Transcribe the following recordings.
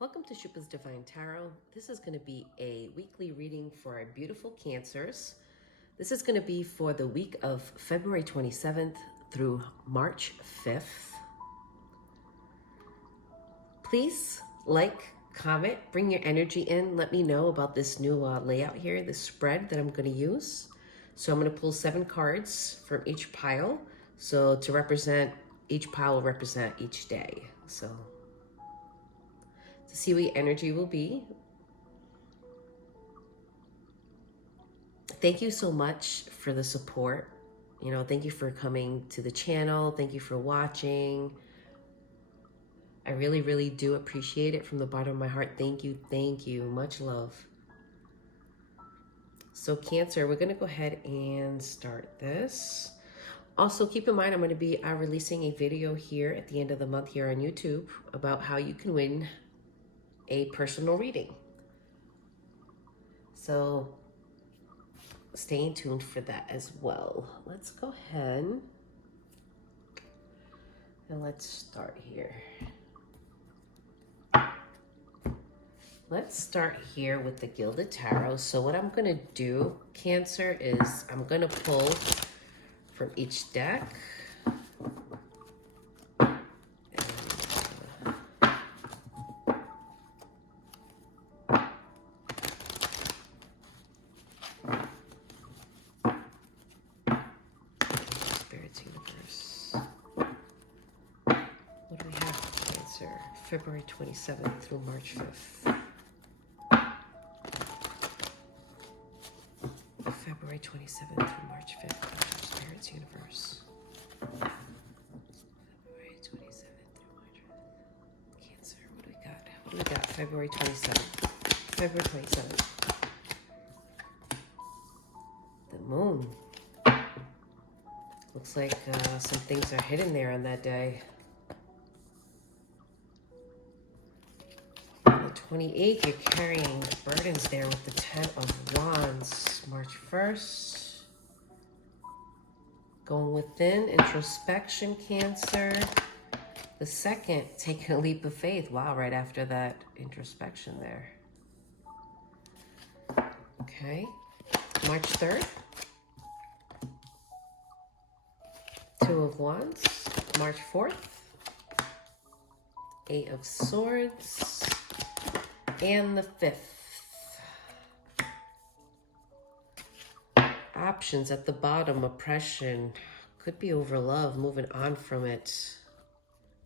Welcome to Shupa's Divine Tarot. This is going to be a weekly reading for our beautiful Cancers. This is going to be for the week of February 27th through March 5th. Please like, comment, bring your energy in. Let me know about this new layout here, this spread that I'm going to use. So I'm going to pull 7 cards from each pile. So to represent, each pile will represent each day. So to see what your energy will be. Thank you so much for the support. Thank you for coming to the channel. Thank you for watching. I really, really do appreciate it from the bottom of my heart. Thank you. Thank you. Much love. So Cancer, we're going to go ahead and start this. Also, keep in mind, I'm going to be releasing a video here at the end of the month here on YouTube about how you can win a personal reading. So stay tuned for that as well. Let's go ahead and let's start here. Let's start here with the Gilded Tarot. So what I'm going to do, Cancer, is I'm going to pull from each deck. February 27th through March 5th. February 27th through March 5th. Spirits Universe. February 27th through March 5th. Cancer, what do we got? What do we got? February 27th. February 27th. The moon. Looks like some things are hidden there on that day. 28th, you're carrying burdens there with the 10 of Wands. March 1st. Going within, introspection, Cancer. The 2nd, taking a leap of faith. Wow, right after that introspection there. Okay. March 3rd. 2 of Wands. March 4th. 8 of Swords. And the 5th. Options at the bottom, oppression. Could be over love, moving on from it.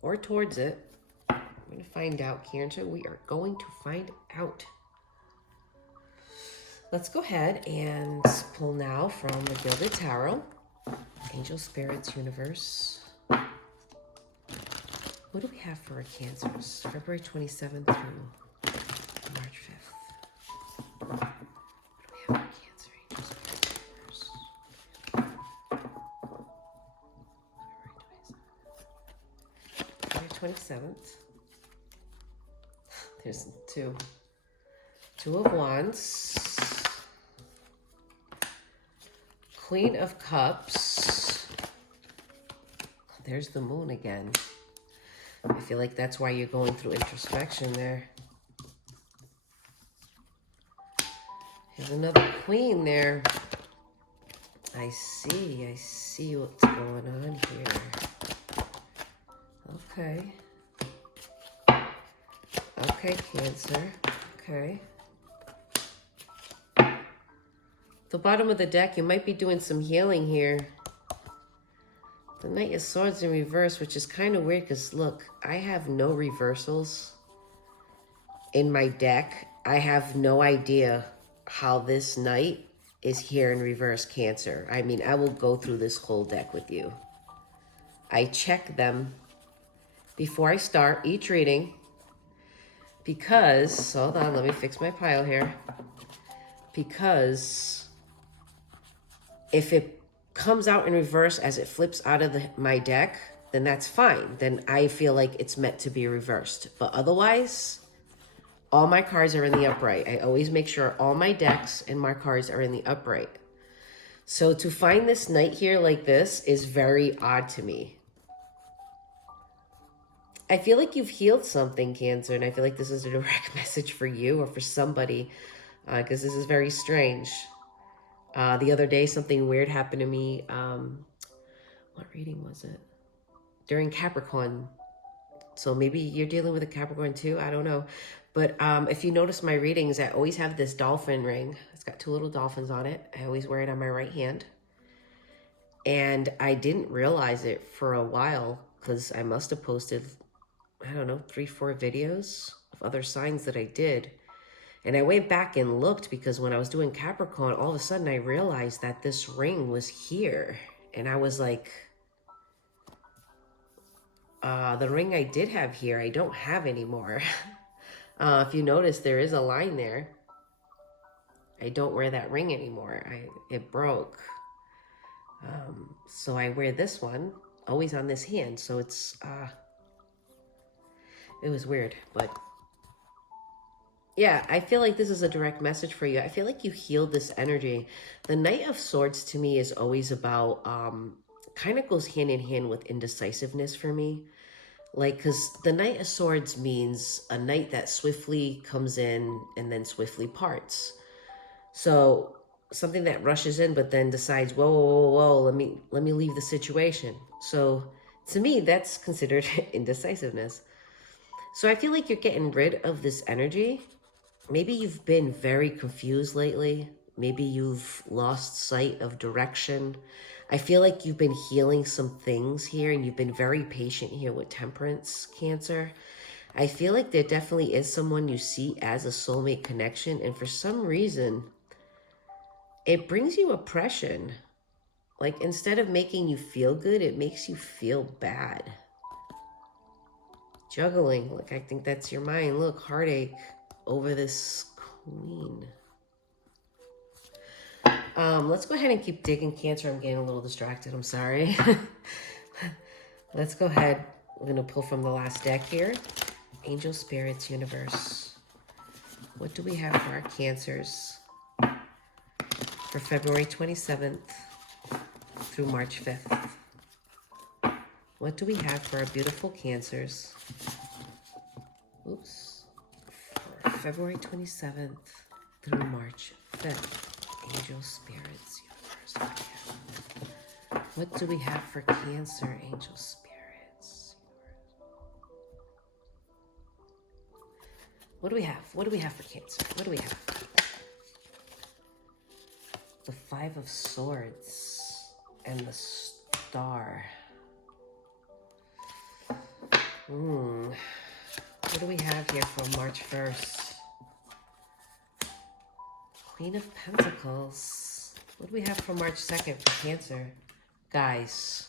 Or towards it. We're going to find out, Cancer. We are going to find out. Let's go ahead and pull now from the Gilded Tarot. Angel, Spirits, Universe. What do we have for our Cancers? February 27th through March 5th. What do we have for Cancer? Angel, Spirits, Universe. February 27th. There's 2. 2 of Wands. Queen of Cups. There's the moon again. I feel like that's why you're going through introspection there. Here's another queen there. I see what's going on here. Okay. Okay, Cancer. Okay. The bottom of the deck, you might be doing some healing here. The Knight of Swords in reverse, which is kind of weird because look, I have no reversals in my deck. I have no idea how this Knight is here in reverse, Cancer. I mean, I will go through this whole deck with you. I check them before I start each reading because, hold on, let me fix my pile here. Because if it comes out in reverse as it flips out of my deck, then that's fine. Then I feel like it's meant to be reversed. But otherwise, all my cards are in the upright. I always make sure all my decks and my cards are in the upright. So to find this Knight here like this is very odd to me. I feel like you've healed something, Cancer, and I feel like this is a direct message for you or for somebody, because this is very strange. The other day, something weird happened to me. What reading was it? During Capricorn. So maybe you're dealing with a Capricorn too. I don't know. But if you notice my readings, I always have this dolphin ring. It's got two little dolphins on it. I always wear it on my right hand. And I didn't realize it for a while because I must have posted, I don't know, 3-4 videos of other signs that I did. And I went back and looked because when I was doing Capricorn, all of a sudden I realized that this ring was here. And I was like, the ring I did have here, I don't have anymore. If you notice, there is a line there. I don't wear that ring anymore. It broke. So I wear this one always on this hand. So it's, it was weird, but yeah, I feel like this is a direct message for you. I feel like you healed this energy. The Knight of Swords to me is always about, kind of goes hand in hand with indecisiveness for me. Like, because the Knight of Swords means a knight that swiftly comes in and then swiftly parts. So something that rushes in, but then decides, whoa, whoa, whoa, whoa, let me leave the situation. So to me, that's considered indecisiveness. So I feel like you're getting rid of this energy. Maybe you've been very confused lately. Maybe you've lost sight of direction. I feel like you've been healing some things here and you've been very patient here with Temperance, Cancer. I feel like there definitely is someone you see as a soulmate connection, and for some reason, it brings you oppression. Like, instead of making you feel good, it makes you feel bad. Juggling, like, I think that's your mind. Look, heartache over this queen. Let's go ahead and keep digging, Cancer. I'm getting a little distracted. I'm sorry. Let's go ahead. We're going to pull from the last deck here. Angel, Spirits, Universe. What do we have for our Cancers for February 27th through March 5th? What do we have for our beautiful Cancers? Oops. For February 27th through March 5th. Angel, Spirits, Universe. What do we have for Cancer, Angel, Spirits, Universe? What do we have? What do we have for Cancer? What do we have? The Five of Swords and the Star. What do we have here for March 1st? Queen of Pentacles. What do we have for March 2nd for Cancer? Guys,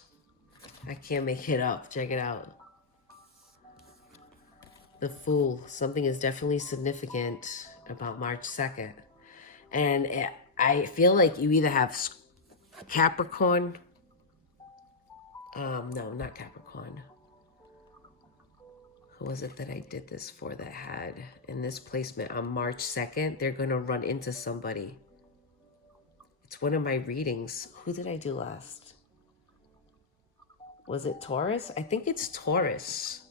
I can't make it up. Check it out. The Fool. Something is definitely significant about March 2nd. And I feel like you either have Capricorn. No, not Capricorn. Who was it that I did this for that had in this placement on March 2nd? They're going to run into somebody. It's one of my readings. Who did I do last? Was it Taurus? I think it's Taurus.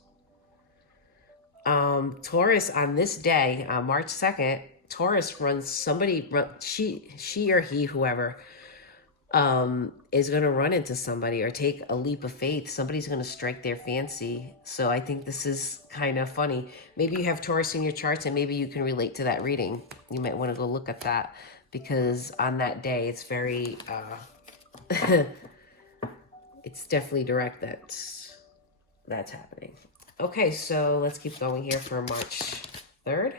Taurus on this day, on March 2nd, Taurus runs somebody, she or he, whoever, is going to run into somebody or take a leap of faith. Somebody's going to strike their fancy. So I think this is kind of funny. Maybe you have Taurus in your charts and maybe you can relate to that reading. You might want to go look at that because on that day, it's very, it's definitely direct that's happening. Okay, so let's keep going here for March 3rd.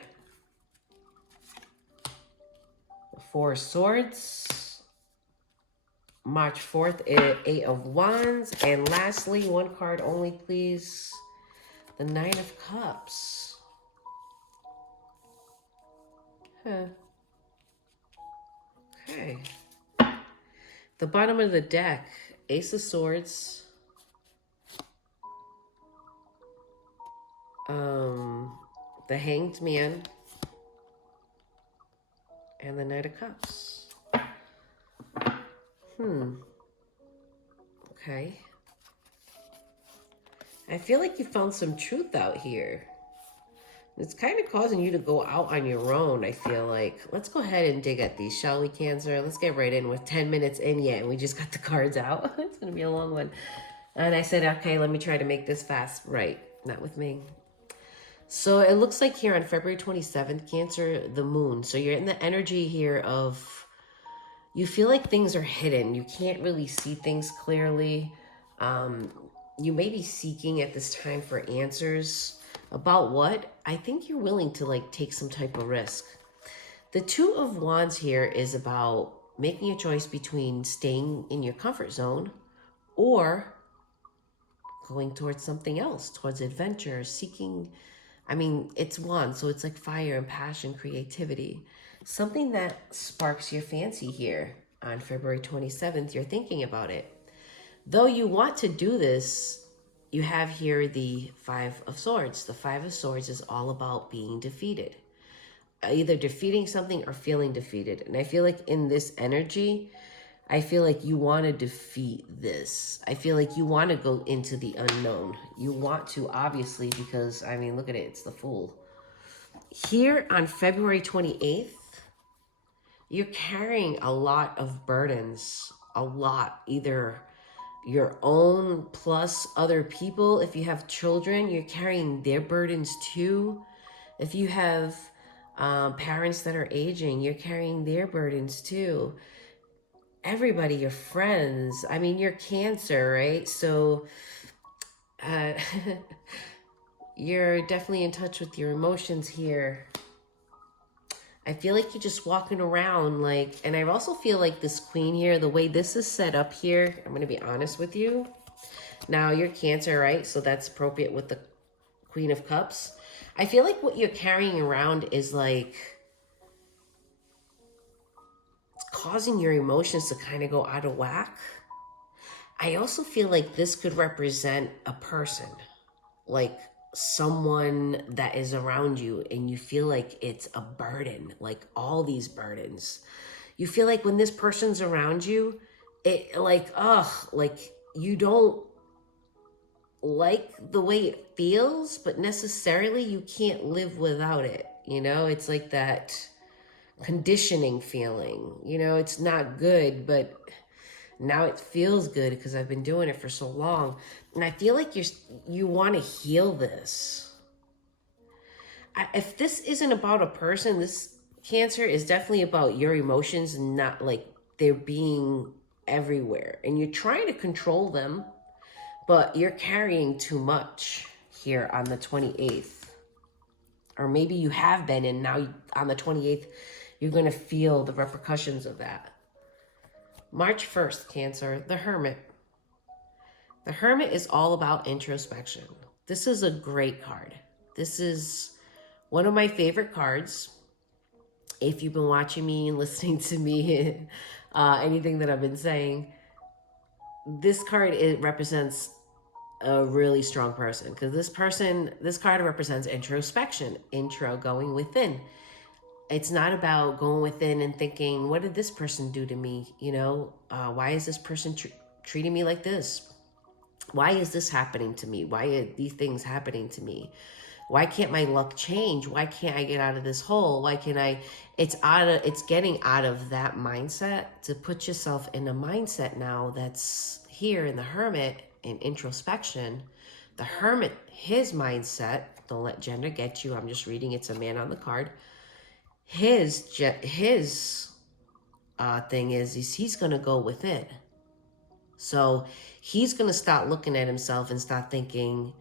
The Four of Swords. March 4th, Eight of Wands. And lastly, one card only, please. The Nine of Cups. Okay. The bottom of the deck, Ace of Swords. The Hanged Man. And the Knight of Cups. Okay. I feel like you found some truth out here. It's kind of causing you to go out on your own, I feel like. Let's go ahead and dig at these, shall we, Cancer? Let's get right in with 10 minutes in yet, and we just got the cards out. It's going to be a long one. And I said, okay, let me try to make this fast. Right, not with me. So it looks like here on February 27th, Cancer, the moon. So you're in the energy here of, you feel like things are hidden. You can't really see things clearly. You may be seeking at this time for answers. About what? I think you're willing to like take some type of risk. The Two of Wands here is about making a choice between staying in your comfort zone or going towards something else, towards adventure, seeking. I mean, it's wands, so it's like fire and passion, creativity. Something that sparks your fancy here on February 27th, you're thinking about it. Though you want to do this, you have here the Five of Swords. The Five of Swords is all about being defeated. Either defeating something or feeling defeated. And I feel like in this energy, I feel like you want to defeat this. I feel like you want to go into the unknown. You want to, obviously, because, I mean, look at it. It's the Fool. Here on February 28th, you're carrying a lot of burdens. A lot. Either your own plus other people. If you have children, you're carrying their burdens too. If you have parents that are aging, you're carrying their burdens too. Everybody, your friends. I mean, you're Cancer, right? So you're definitely in touch with your emotions here. I feel like you're just walking around like, and I also feel like this Queen here, the way this is set up here, I'm going to be honest with you. Now, you're Cancer, right? So that's appropriate with the Queen of Cups. I feel like what you're carrying around is like, it's causing your emotions to kind of go out of whack. I also feel like this could represent a person, like someone that is around you, and you feel like it's a burden, like all these burdens. You feel like when this person's around you, it like, like you don't like the way it feels, but necessarily you can't live without it. You know, it's like that conditioning feeling. You know, it's not good, but now it feels good because I've been doing it for so long. And I feel like you want to heal this. If this isn't about a person, this Cancer is definitely about your emotions, and not like they're being everywhere. And you're trying to control them, but you're carrying too much here on the 28th. Or maybe you have been, and now on the 28th, you're going to feel the repercussions of that. March 1st, Cancer, the Hermit. The Hermit is all about introspection. This is a great card. This is one of my favorite cards. If you've been watching me and listening to me, anything that I've been saying, this card, it represents a really strong person, because this card represents introspection, going within. It's not about going within and thinking, what did this person do to me? You know, why is this person treating me like this? Why is this happening to me? Why are these things happening to me? Why can't my luck change? Why can't I get out of this hole? Why can't I? It's getting out of that mindset to put yourself in a mindset now that's here in the Hermit, in introspection. The Hermit, his mindset, don't let gender get you. I'm just reading, it's a man on the card. His thing is he's going to go within. So he's going to start looking at himself and start thinking,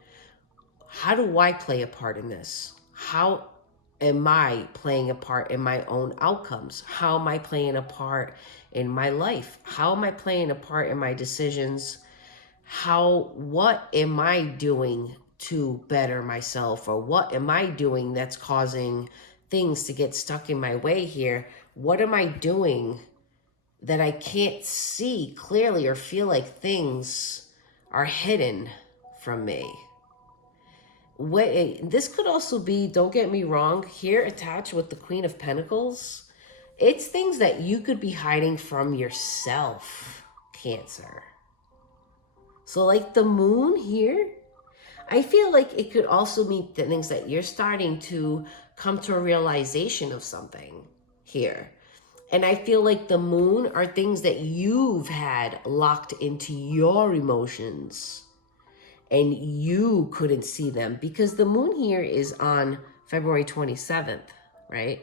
how do I play a part in this? How am I playing a part in my own outcomes? How am I playing a part in my life? How am I playing a part in my decisions? What am I doing to better myself? Or what am I doing that's causing things to get stuck in my way here? What am I doing that I can't see clearly or feel like things are hidden from me? This could also be, don't get me wrong, here attached with the Queen of Pentacles, it's things that you could be hiding from yourself, Cancer. So like the moon here, I feel like it could also mean the things that you're starting to come to a realization of something here. And I feel like the moon are things that you've had locked into your emotions and you couldn't see them because the moon here is on February 27th, right?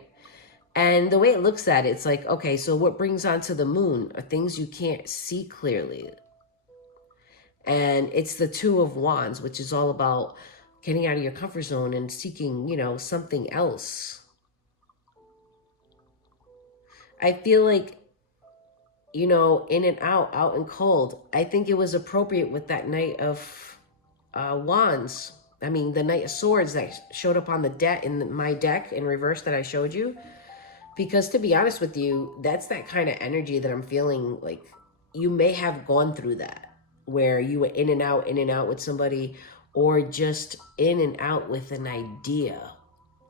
And the way it looks at it, it's like, okay, so what brings onto the moon are things you can't see clearly. And it's the Two of Wands, which is all about getting out of your comfort zone and seeking, you know, something else. I feel like, you know, in and out and cold. I think it was appropriate with that Knight of Wands. I mean, the Knight of Swords that showed up on the deck in my deck in reverse that I showed you. Because to be honest with you, that's that kind of energy that I'm feeling like you may have gone through that, where you were in and out with somebody, or just in and out with an idea,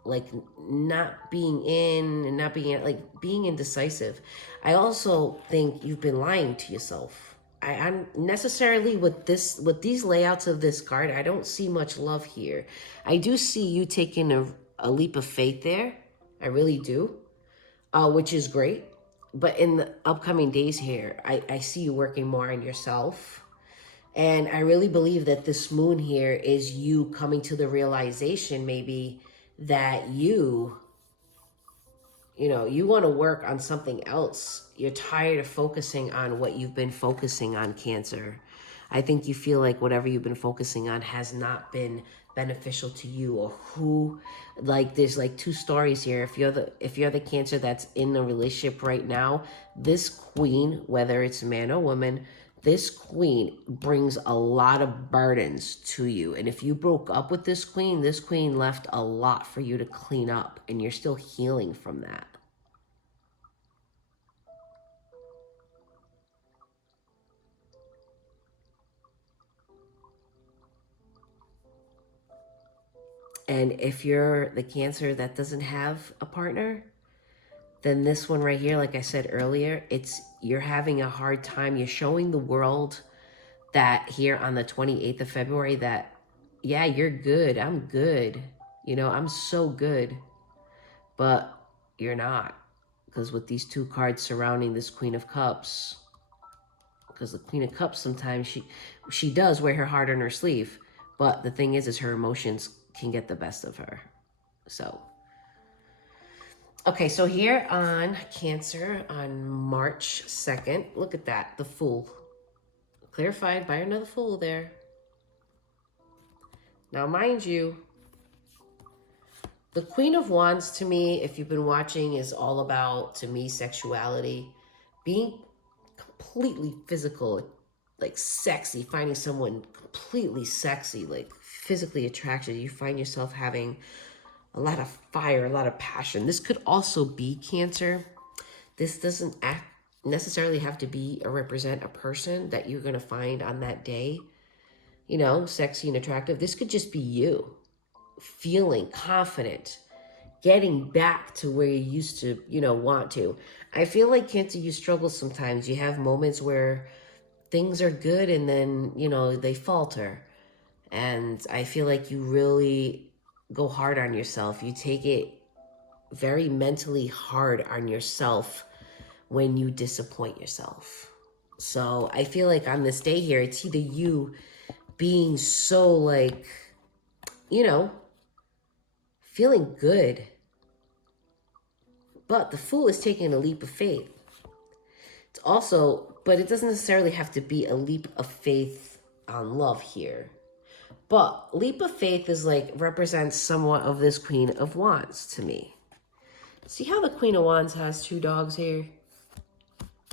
like not being in and not being out, like being indecisive. I also think you've been lying to yourself. I'm necessarily with these layouts of this card, I don't see much love here. I do see you taking a leap of faith there. I really do. Which is great. But in the upcoming days here, I see you working more on yourself. And I really believe that this moon here is you coming to the realization maybe that you know, you want to work on something else. You're tired of focusing on what you've been focusing on, Cancer. I think you feel like whatever you've been focusing on has not been beneficial to you, or who, like there's like two stories here. If you're the Cancer that's in a relationship right now, this queen, whether it's man or woman, this queen brings a lot of burdens to you. And if you broke up with this queen left a lot for you to clean up, and you're still healing from that. And if you're the Cancer that doesn't have a partner, then this one right here, like I said earlier, you're having a hard time. You're showing the world that here on the 28th of February that, yeah, you're good. I'm good. You know, I'm so good. But you're not. Because with these two cards surrounding this Queen of Cups, because the Queen of Cups, sometimes she does wear her heart on her sleeve. But the thing is her emotions can get the best of her. So, okay, so here on Cancer on March 2nd, look at that, the Fool. Clarified by another Fool there. Now, mind you, the Queen of Wands to me, if you've been watching, is all about, to me, sexuality. Being completely physical, like sexy, finding someone completely sexy, like physically attractive. You find yourself having a lot of fire, a lot of passion. This could also be Cancer. This doesn't necessarily have to be or represent a person that you're going to find on that day, you know, sexy and attractive. This could just be you feeling confident, getting back to where you used to, you know, want to. I feel like Cancer, you struggle sometimes. You have moments where things are good and then, you know, they falter. And I feel like you really go hard on yourself. You take it very mentally hard on yourself when you disappoint yourself. So I feel like on this day here, it's either you being so like, you know, feeling good, but the Fool is taking a leap of faith. It's also, but it doesn't necessarily have to be a leap of faith on love here. But leap of faith is like, represents somewhat of this Queen of Wands to me. See how the Queen of Wands has two dogs here?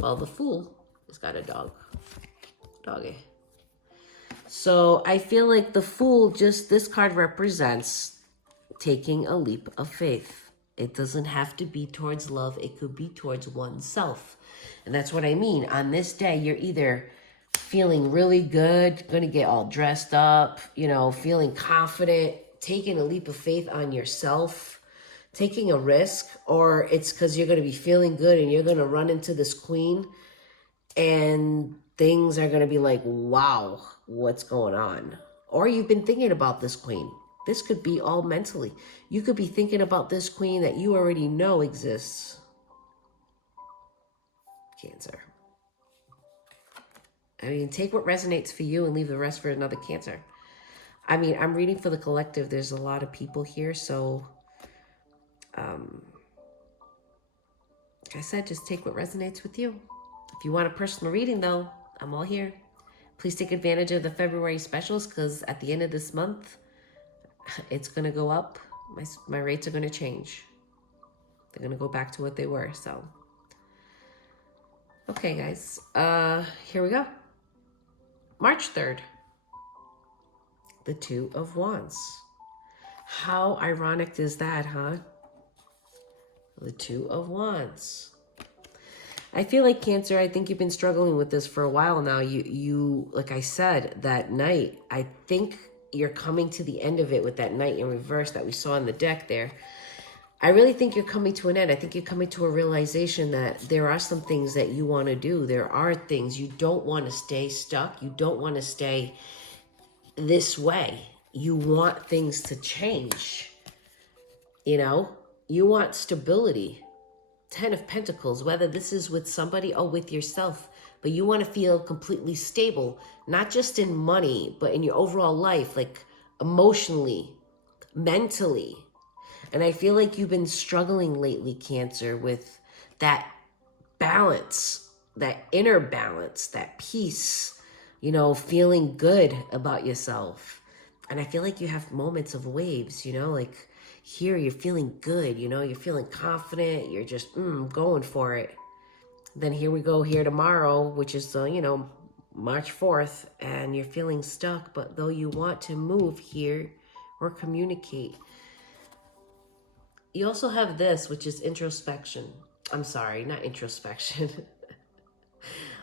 Well, the Fool has got a dog. Doggy. So I feel like the Fool, just this card represents taking a leap of faith. It doesn't have to be towards love. It could be towards oneself. And that's what I mean. On this day, you're either feeling really good, going to get all dressed up, you know, feeling confident, taking a leap of faith on yourself, taking a risk, or it's because you're going to be feeling good and you're going to run into this queen and things are going to be like, wow, what's going on? Or you've been thinking about this queen. This could be all mentally. You could be thinking about this queen that you already know exists. Cancer. I mean, take what resonates for you and leave the rest for another Cancer. I mean, I'm reading for the collective. There's a lot of people here, so like I said, just take what resonates with you. If you want a personal reading, though, I'm all here. Please take advantage of the February specials, because at the end of this month, it's going to go up. My rates are going to change. They're going to go back to what they were, so. Okay, guys. Here we go. March 3rd. The Two of Wands. How ironic is that, huh? The Two of Wands. I feel like Cancer, I think you've been struggling with this for a while now. You, like I said, that Knight, I think you're coming to the end of it with that Knight in reverse that we saw in the deck there. I really think you're coming to an end. I think you're coming to a realization that there are some things that you want to do. There are things you don't want to stay stuck. You don't want to stay this way. You want things to change. You know, you want stability. 10 of Pentacles, whether this is with somebody or with yourself, but you want to feel completely stable, not just in money, but in your overall life, like emotionally, mentally. And I feel like you've been struggling lately, Cancer, with that balance, that inner balance, that peace, you know, feeling good about yourself. And I feel like you have moments of waves, you know, like here you're feeling good, you know, you're feeling confident, you're just going for it. Then here we go here tomorrow, which is, you know, March 4th, and you're feeling stuck, but though you want to move here or communicate. You also have this, which is introspection. I'm sorry, not introspection.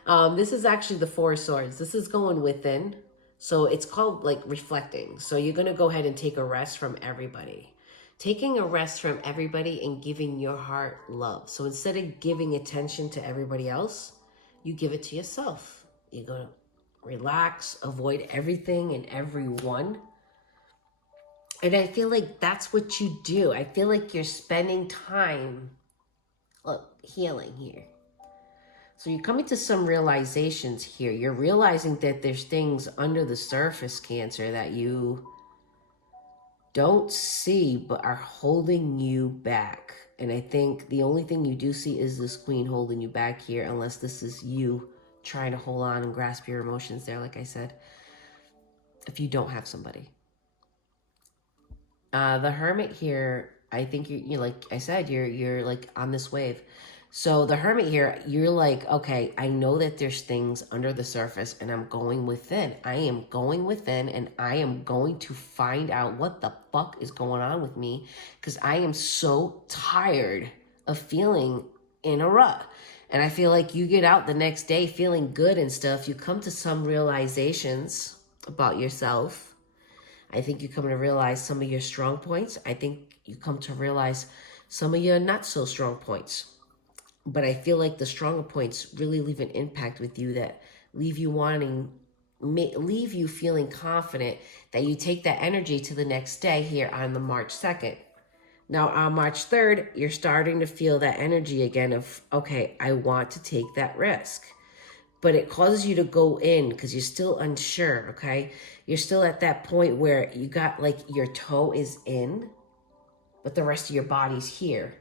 This is actually the Four of Swords. This is going within. So it's called like reflecting. So you're going to go ahead and take a rest from everybody. Taking a rest from everybody and giving your heart love. So instead of giving attention to everybody else, you give it to yourself. You're going to relax, avoid everything and everyone. And I feel like that's what you do. I feel like you're spending time, look, healing here. So you're coming to some realizations here. You're realizing that there's things under the surface, Cancer, that you don't see but are holding you back. And I think the only thing you do see is this Queen holding you back here, unless this is you trying to hold on and grasp your emotions there, like I said, if you don't have somebody. The Hermit here, I think you're like I said, you're like on this wave. So the Hermit here, you're like, okay, I know that there's things under the surface and I'm going within. I am going within and I am going to find out what the fuck is going on with me, because I am so tired of feeling in a rut. And I feel like you get out the next day feeling good and stuff. You come to some realizations about yourself. I think you come to realize some of your strong points. I think you come to realize some of your not so strong points. But I feel like the stronger points really leave an impact with you that leave you leave you feeling confident that you take that energy to the next day here on the March 2nd. Now on March 3rd, you're starting to feel that energy again of, okay, I want to take that risk. But it causes you to go in because you're still unsure, okay? You're still at that point where you got like your toe is in, but the rest of your body's here.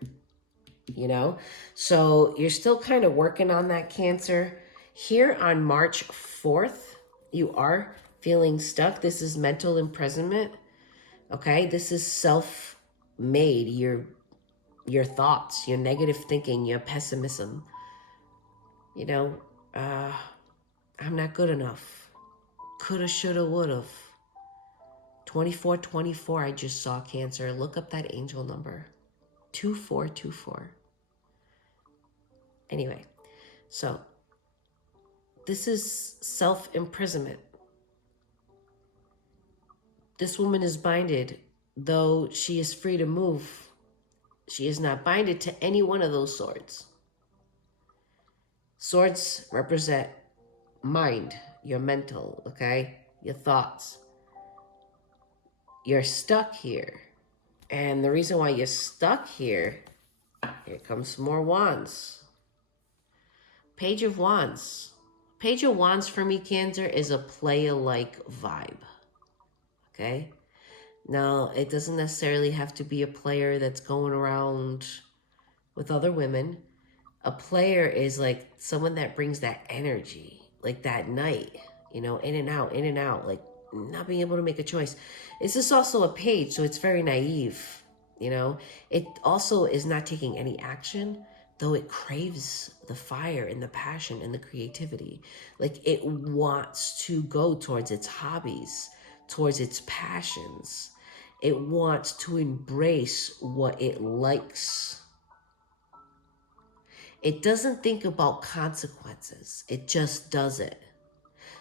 You know, so you're still kind of working on that, Cancer. Here on March 4th, you are feeling stuck. This is mental imprisonment. Okay, this is self-made. Your thoughts, your negative thinking, your pessimism. You know, I'm not good enough. Coulda, shoulda, woulda. 2424, I just saw, Cancer. Look up that angel number. 2424. Anyway, so this is self-imprisonment. This woman is binded, though she is free to move. She is not binded to any one of those swords. Swords represent mind, your mental, okay? Your thoughts. you're stuck here. And the reason why you're stuck here comes some more wands. Page of Wands. Page of Wands for me, Cancer, is a play-alike vibe. Okay? Now, it doesn't necessarily have to be a player that's going around with other women. A player is like someone that brings that energy, like that night, you know, in and out, like not being able to make a choice. Is this also a page? So it's very naive, you know. It also is not taking any action, though it craves the fire and the passion and the creativity. Like it wants to go towards its hobbies, towards its passions. It wants to embrace what it likes. It doesn't think about consequences. It just does it.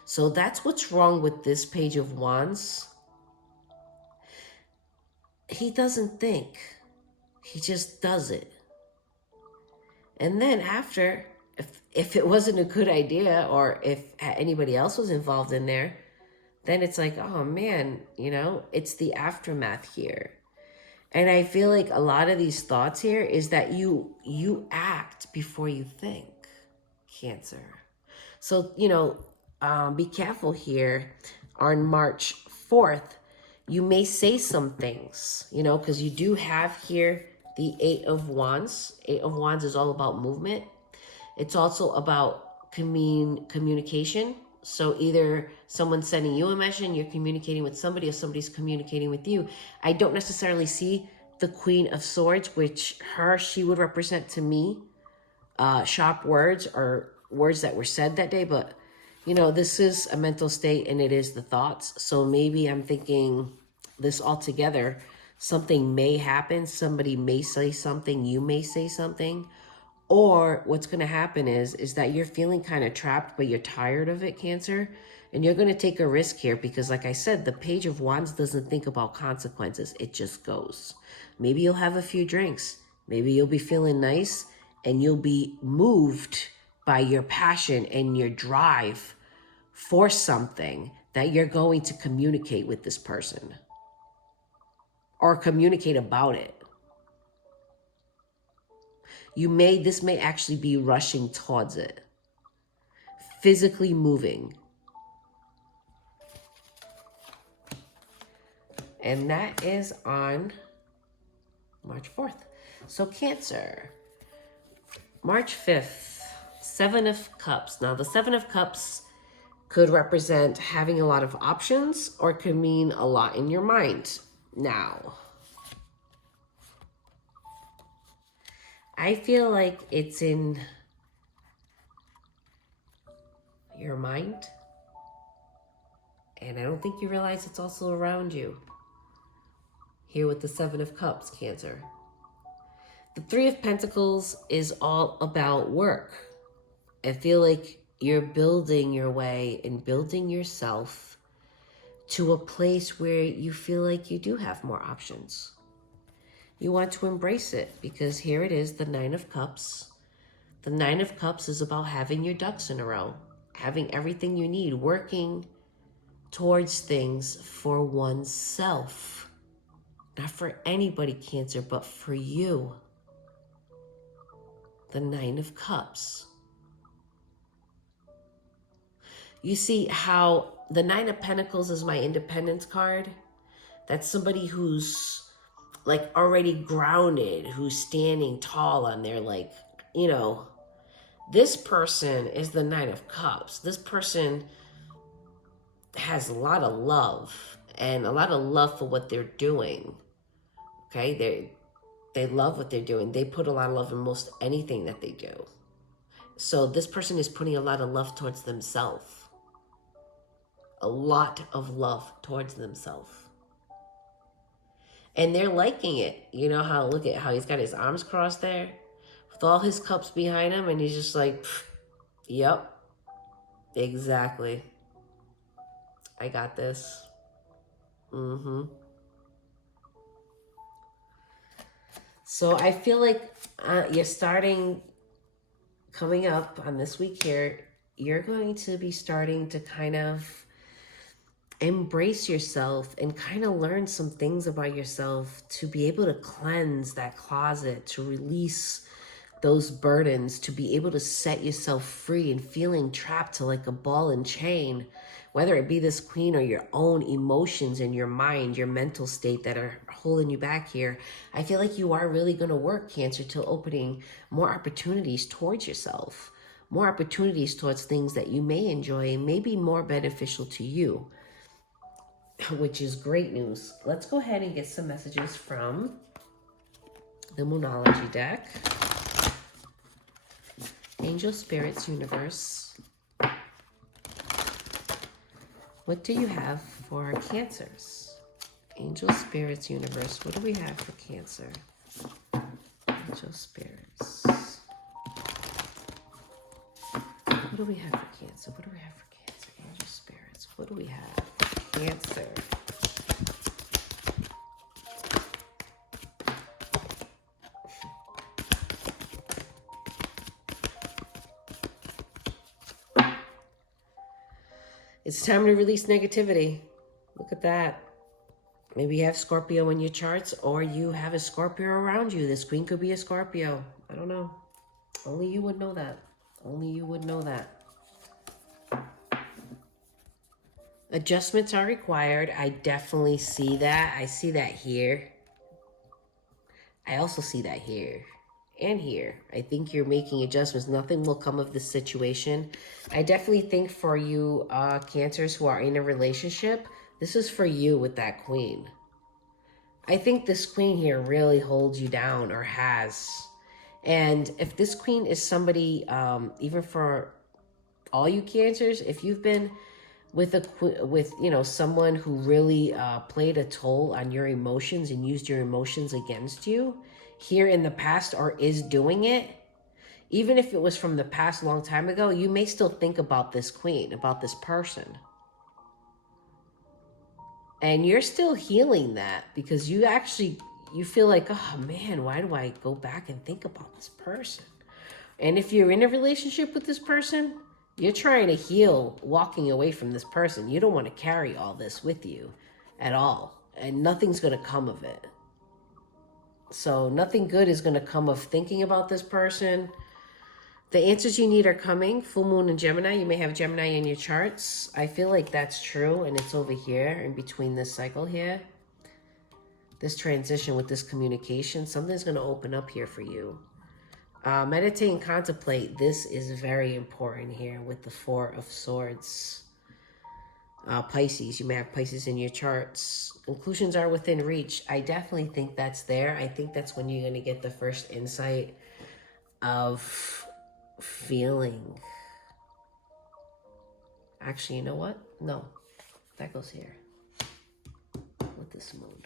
So that's what's wrong with this Page of Wands. He doesn't think. He just does it. And then after, if it wasn't a good idea or if anybody else was involved in there, then it's like, oh man, you know, it's the aftermath here. And I feel like a lot of these thoughts here is that you act before you think, Cancer. So, you know, be careful here. On March 4th, you may say some things, you know, because you do have here the Eight of Wands. Eight of Wands is all about movement. It's also about communication. So either someone's sending you a message and you're communicating with somebody, or somebody's communicating with you. I don't necessarily see the Queen of Swords, which she would represent to me sharp words or words that were said that day. But, you know, this is a mental state and it is the thoughts. So maybe I'm thinking this all together. Something may happen. Somebody may say something. You may say something. Or what's going to happen is that you're feeling kind of trapped, but you're tired of it, Cancer. And you're going to take a risk here because, like I said, the Page of Wands doesn't think about consequences. It just goes. Maybe you'll have a few drinks. Maybe you'll be feeling nice and you'll be moved by your passion and your drive for something that you're going to communicate with this person or communicate about it. This may actually be rushing towards it, physically moving. And that is on March 4th. So Cancer, March 5th, Seven of Cups. Now the Seven of Cups could represent having a lot of options or could mean a lot in your mind. Now, I feel like it's in your mind. And I don't think you realize it's also around you. Here with the Seven of Cups, Cancer. The Three of Pentacles is all about work. I feel like you're building your way and building yourself to a place where you feel like you do have more options. You want to embrace it because here it is, the Nine of Cups. The Nine of Cups is about having your ducks in a row, having everything you need, working towards things for oneself. Not for anybody, Cancer, but for you. The Nine of Cups. You see how the Nine of Pentacles is my independence card? That's somebody who's like already grounded, who's standing tall on their, like, you know, this person is the Nine of Cups. This person has a lot of love and a lot of love for what they're doing. Okay, they love what they're doing. They put a lot of love in most anything that they do. So this person is putting a lot of love towards themselves. A lot of love towards themselves. And they're liking it. You know how, look at how he's got his arms crossed there with all his cups behind him. And he's just like, yep, exactly. I got this. So I feel like you're starting, coming up on this week here, you're going to be starting to kind of embrace yourself and kind of learn some things about yourself to be able to cleanse that closet, to release those burdens, to be able to set yourself free and feeling trapped to like a ball and chain, whether it be this queen or your own emotions and your mind, your mental state that are holding you back here. I feel like you are really going to work, Cancer, till opening more opportunities towards yourself, more opportunities towards things that you may enjoy and may be more beneficial to you, which is great news. Let's go ahead and get some messages from the Moonology deck. Angel, Spirits, Universe. What do you have for our Cancers? Angel, Spirits, Universe. What do we have for Cancer? Angel, Spirits. What do we have for Cancer? What do we have for Cancer? Angel, Spirits. What do we have for Cancer? It's time to release negativity. Look at that. Maybe you have Scorpio in your charts, or you have a Scorpio around you. This queen could be a Scorpio. I don't know. Only you would know that. Only you would know that. Adjustments are required. I definitely see that. I see that here. I also see that here. And here. I think you're making adjustments. Nothing will come of this situation. I definitely think for you Cancers who are in a relationship, this is for you with that queen. I think this queen here really holds you down, or has. And if this queen is somebody, even for all you Cancers, if you've been with someone who really played a toll on your emotions and used your emotions against you here in the past, or is doing it, even if it was from the past long time ago, you may still think about this queen, about this person. And you're still healing that, because you feel like, oh man, why do I go back and think about this person? And if you're in a relationship with this person, you're trying to heal walking away from this person. You don't want to carry all this with you at all. And nothing's going to come of it. So nothing good is going to come of thinking about this person. The answers you need are coming. Full moon and Gemini. You may have Gemini in your charts. I feel like that's true. And it's over here in between this cycle here. This transition with this communication. Something's going to open up here for you. Meditate and contemplate. This is very important here with the Four of Swords. Pisces. You may have Pisces in your charts. Conclusions are within reach. I definitely think that's there. I think that's when you're going to get the first insight of feeling. Actually, you know what? No. That goes here. With this moon.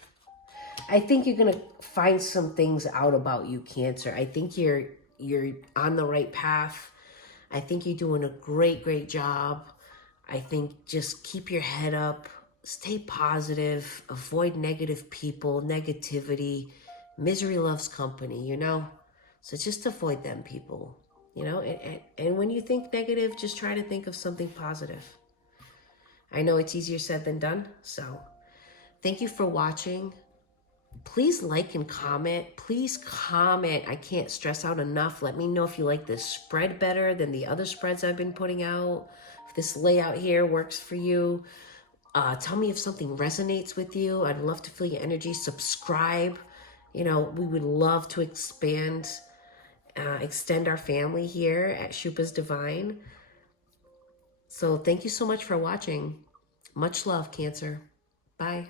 I think you're going to find some things out about you, Cancer. I think you're on the right path. I think you're doing a great job. I think just keep your head up, stay positive, avoid negative people, negativity. Misery loves company, you know? So just avoid them people, you know? And when you think negative, just try to think of something positive. I know it's easier said than done, so thank you for watching. Please like and comment. Please comment. I can't stress out enough. Let me know if you like this spread better than the other spreads I've been putting out. If this layout here works for you. Tell me if something resonates with you. I'd love to feel your energy. Subscribe. You know, we would love to extend our family here at Xupa's Divine. So thank you so much for watching. Much love, Cancer. Bye.